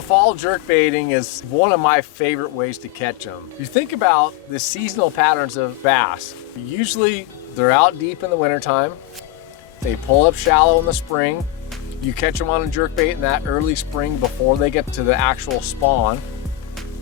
know, fall jerk baiting is one of my favorite ways to catch them. You think about the seasonal patterns of bass. Usually they're out deep in the wintertime. They pull up shallow in the spring. You catch them on a jerk bait in that early spring before they get to the actual spawn.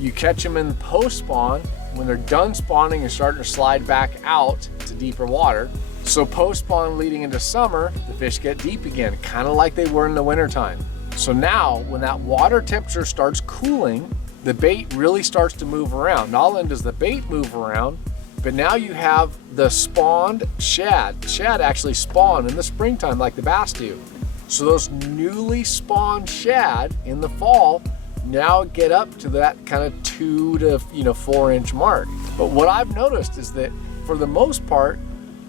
You catch them in post-spawn when they're done spawning and starting to slide back out to deeper water. So post-spawn leading into summer, the fish get deep again, kind of like they were in the wintertime. So now when that water temperature starts cooling, the bait really starts to move around. Not only does the bait move around, but now you have the spawned shad. Shad actually spawn in the springtime like the bass do. So those newly spawned shad in the fall now get up to that kind of 2 to 4 inch mark. But what I've noticed is that for the most part,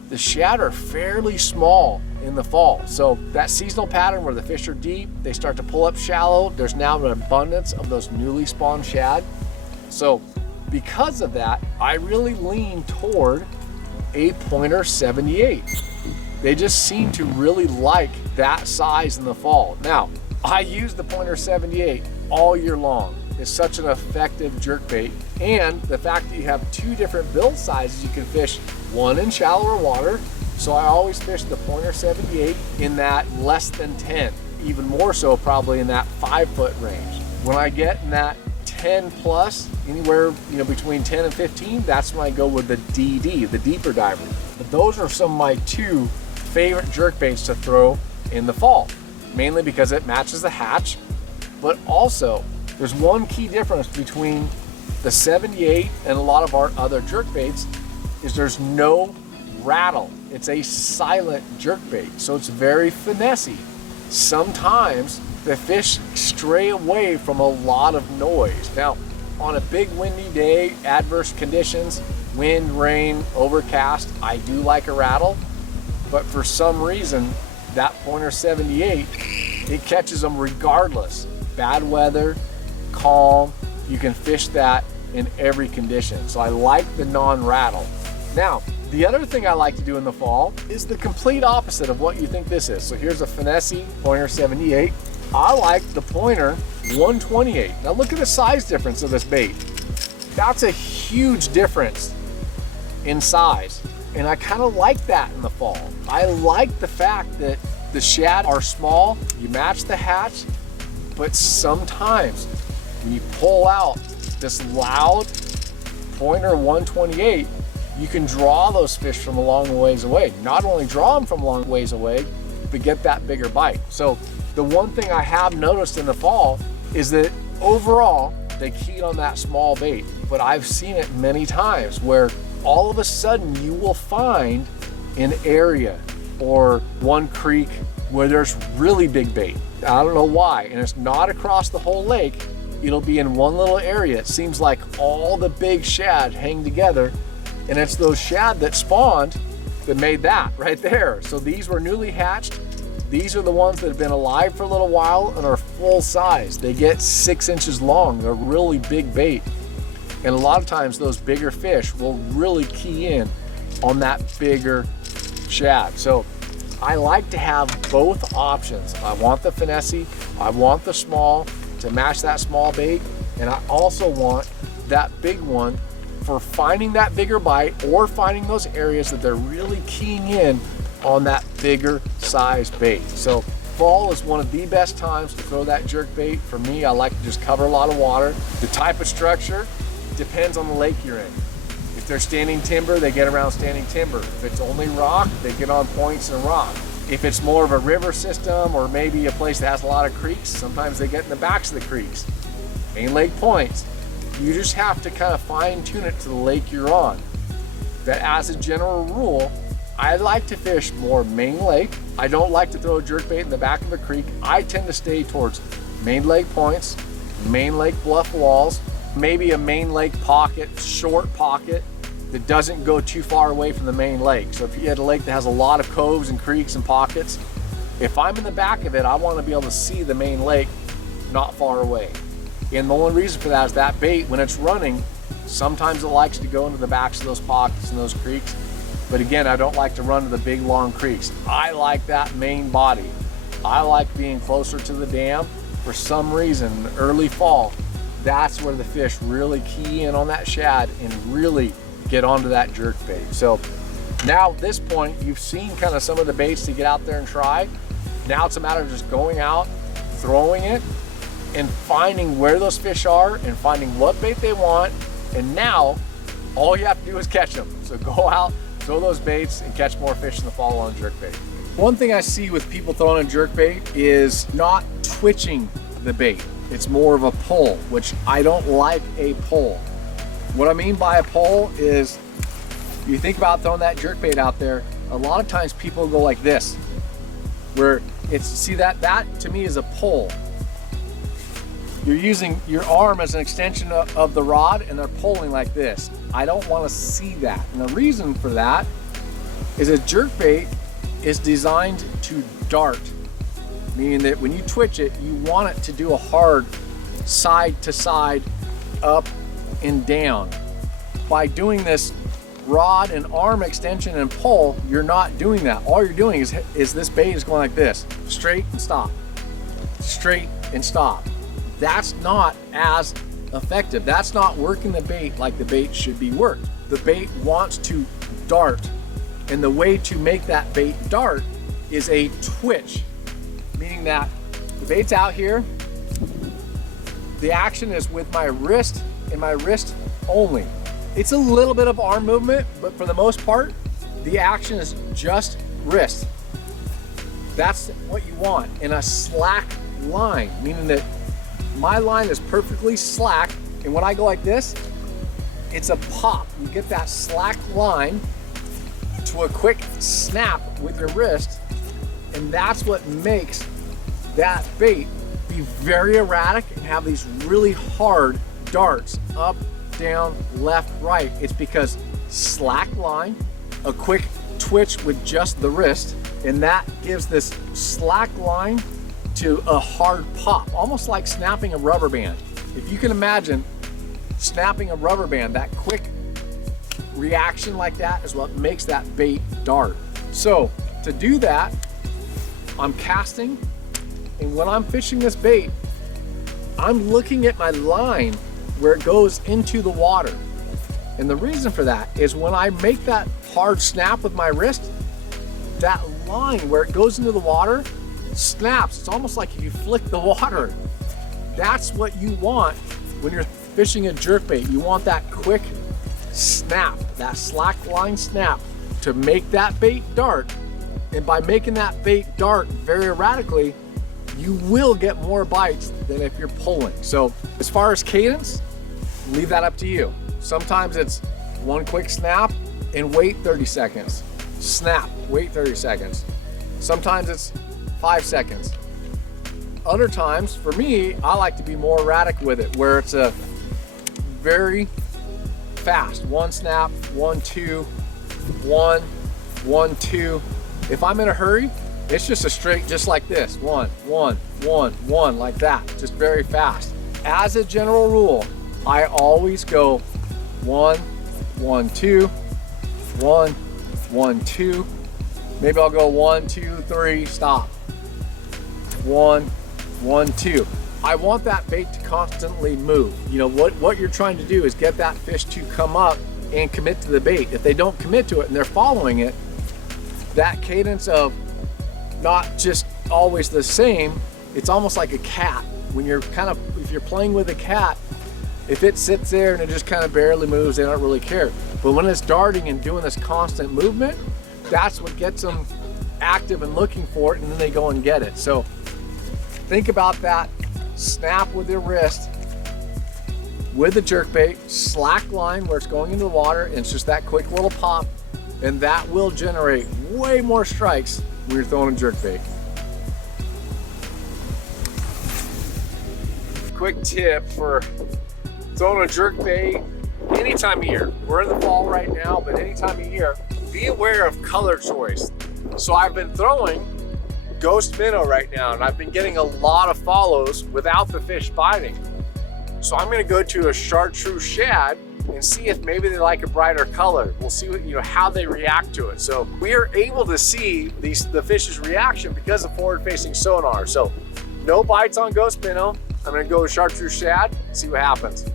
the shad are fairly small in the fall. So that seasonal pattern where the fish are deep, they start to pull up shallow, there's now an abundance of those newly spawned shad. So because of that, I really lean toward a pointer 78. They just seem to really like that size in the fall. Now, I use the pointer 78 all year long. It's such an effective jerkbait. And the fact that you have 2 different build sizes, you can fish one in shallower water. So I always fish the pointer 78 in that less than 10, even more so probably in that 5-foot range. When I get in that 10 plus, anywhere between 10 and 15, that's when I go with the DD, the deeper diver. But those are some of my 2 favorite jerkbaits to throw in the fall, mainly because it matches the hatch, but also there's one key difference between the 78 and a lot of our other jerkbaits is there's no rattle. It's a silent jerkbait, so it's very finessey. Sometimes the fish stray away from a lot of noise. Now, on a big windy day, adverse conditions, wind, rain, overcast, I do like a rattle, but for some reason, that pointer 78, it catches them regardless. Bad weather, calm, you can fish that in every condition. So I like the non-rattle. Now, the other thing I like to do in the fall is the complete opposite of what you think this is. So here's a finessey pointer 78. I like the pointer 128. Now look at the size difference of this bait. That's a huge difference in size. And I kind of like that in the fall. I like the fact that the shad are small, you match the hatch, but sometimes when you pull out this loud pointer 128, you can draw those fish from a long ways away. Not only draw them from a long ways away, but get that bigger bite. So the one thing I have noticed in the fall is that overall, they keyed on that small bait, but I've seen it many times where all of a sudden you will find an area or one creek where there's really big bait. I don't know why, and it's not across the whole lake. It'll be in one little area. It seems like all the big shad hang together, and it's those shad that spawned that made that right there. So these were newly hatched. These are the ones that have been alive for a little while and are full size. They get 6 inches long. They're really big bait. And a lot of times those bigger fish will really key in on that bigger shad. So I like to have both options. I want the finessey, I want the small to match that small bait, and I also want that big one for finding that bigger bite or finding those areas that they're really keying in on that bigger size bait. So fall is one of the best times to throw that jerk bait. For me, I like to just cover a lot of water. The type of structure depends on the lake you're in. If they're standing timber, they get around standing timber. If it's only rock, they get on points and rock. If it's more of a river system or maybe a place that has a lot of creeks, sometimes they get in the backs of the creeks. Main lake points. You just have to kind of fine tune it to the lake you're on. But as a general rule, I like to fish more main lake. I don't like to throw a jerkbait in the back of a creek. I tend to stay towards main lake points, main lake bluff walls, maybe a main lake pocket, short pocket that doesn't go too far away from the main lake. So if you had a lake that has a lot of coves and creeks and pockets, if I'm in the back of it, I want to be able to see the main lake not far away. And the only reason for that is that bait, when it's running, sometimes it likes to go into the backs of those pockets and those creeks. But again, I don't like to run to the big long creeks. I like that main body. I like being closer to the dam for some reason, early fall, that's where the fish really key in on that shad and really get onto that jerk bait. So now at this point, you've seen kind of some of the baits to get out there and try. Now it's a matter of just going out, throwing it, and finding where those fish are and finding what bait they want. And now all you have to do is catch them. So go out, throw those baits, and catch more fish in the fall on jerk bait. One thing I see with people throwing a jerk bait is not twitching the bait. It's more of a pull, which I don't like a pull. What I mean by a pull is, you think about throwing that jerk bait out there, a lot of times people go like this, where it's, see that to me is a pull. You're using your arm as an extension of the rod and they're pulling like this. I don't want to see that. And the reason for that is a jerk bait is designed to dart, meaning that when you twitch it, you want it to do a hard side to side, up and down. By doing this rod and arm extension and pull, you're not doing that. All you're doing is this bait is going like this, straight and stop, straight and stop. That's not as effective. That's not working the bait like the bait should be worked. The bait wants to dart, and the way to make that bait dart is a twitch, meaning that the bait's out here, the action is with my wrist and my wrist only. It's a little bit of arm movement, but for the most part, the action is just wrist. That's what you want in a slack line, meaning that my line is perfectly slack, and when I go like this, it's a pop. You get that slack line to a quick snap with your wrist, and that's what makes that bait be very erratic and have these really hard darts up, down, left, right. It's because slack line, a quick twitch with just the wrist, and that gives this slack line to a hard pop, almost like snapping a rubber band. If you can imagine snapping a rubber band, that quick reaction like that is what makes that bait dart. So to do that, I'm casting, and when I'm fishing this bait, I'm looking at my line where it goes into the water. And the reason for that is when I make that hard snap with my wrist, that line where it goes into the water snaps. It's almost like if you flick the water. That's what you want when you're fishing a jerkbait. You want that quick snap, that slack line snap to make that bait dart. And by making that bait dart very erratically, you will get more bites than if you're pulling. So as far as cadence, leave that up to you. Sometimes it's one quick snap and wait 30 seconds. Snap, wait 30 seconds. Sometimes it's 5 seconds. Other times, for me, I like to be more erratic with it, where it's a very fast. One snap, 1, 2, 1, 1, 2. If I'm in a hurry, it's just a straight, just like this. 1, 1, 1, 1, like that, just very fast. As a general rule, I always go 1, 1, 2, 1, 1, 2. Maybe I'll go 1, 2, 3, stop. 1, 1, 2. I want that bait to constantly move. You know, what you're trying to do is get that fish to come up and commit to the bait. If they don't commit to it and they're following it, that cadence of not just always the same, it's almost like a cat. When you're if you're playing with a cat, if it sits there and it just kind of barely moves, they don't really care. But when it's darting and doing this constant movement, that's what gets them active and looking for it, and then they go and get it. So think about that snap with your wrist with the jerkbait, slack line where it's going into the water, and it's just that quick little pop, and that will generate way more strikes when you're throwing a jerkbait. Quick tip for throwing a jerkbait any time of year. We're in the fall right now, but any time of year, be aware of color choice. So I've been throwing Ghost Minnow right now, and I've been getting a lot of follows without the fish biting. So I'm gonna go to a chartreuse shad and see if maybe they like a brighter color. We'll see what, how they react to it. So we are able to see the fish's reaction because of forward-facing sonar. So No bites on ghost minnow. I'm gonna go with chartreuse shad, see what happens.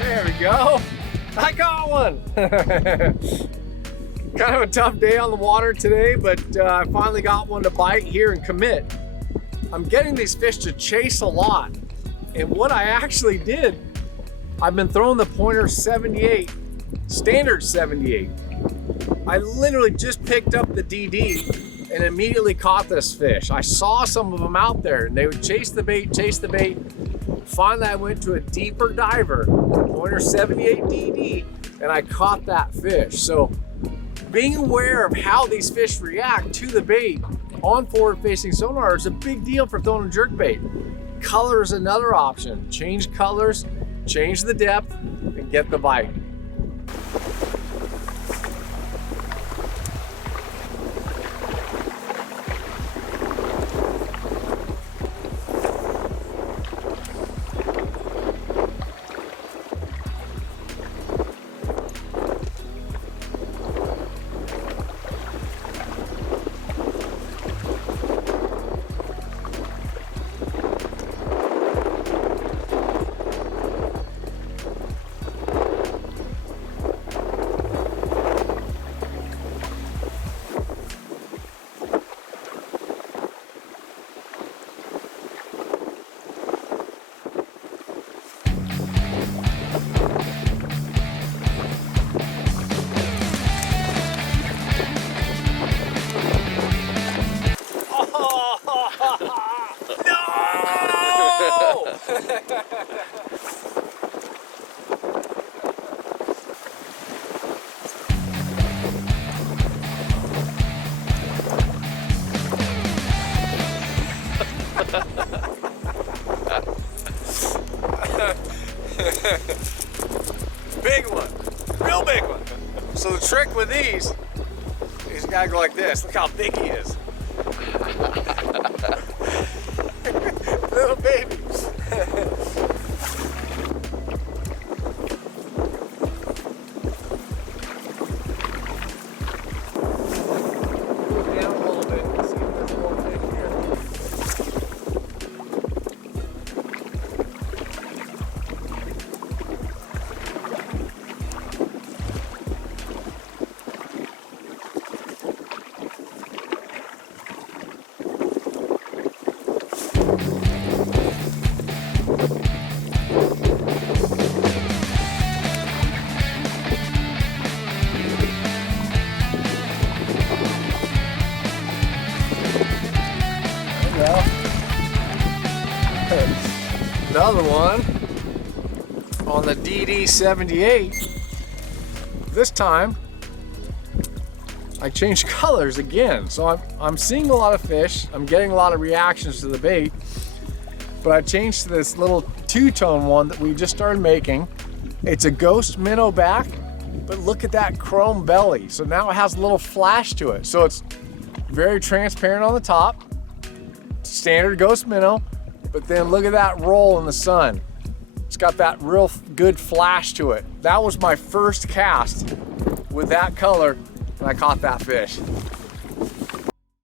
There we go. I got one. Kind of a tough day on the water today, but I finally got one to bite here and commit. I'm getting these fish to chase a lot. And what I actually did, I've been throwing the pointer 78, standard 78. I literally just picked up the DD and immediately caught this fish. I saw some of them out there and they would chase the bait. Finally, I went to a deeper diver, pointer 78 DD, and I caught that fish. So being aware of how these fish react to the bait on forward-facing sonar is a big deal for throwing a jerkbait. Color is another option. Change colors, change the depth, and get the bite. Big one, real big one. So the trick with these is you gotta go like this. Look how big he is. Little baby. Down a little bit. See if there's more fish here. Another one on the DD78. This time I changed colors again. So I'm seeing a lot of fish. I'm getting a lot of reactions to the bait, but I changed to this little two-tone one that we just started making. It's a ghost minnow back, but look at that chrome belly. So now it has a little flash to it. So it's very transparent on the top, standard ghost minnow. But then look at that roll in the sun. It's got that real good flash to it. That was my first cast with that color and I caught that fish.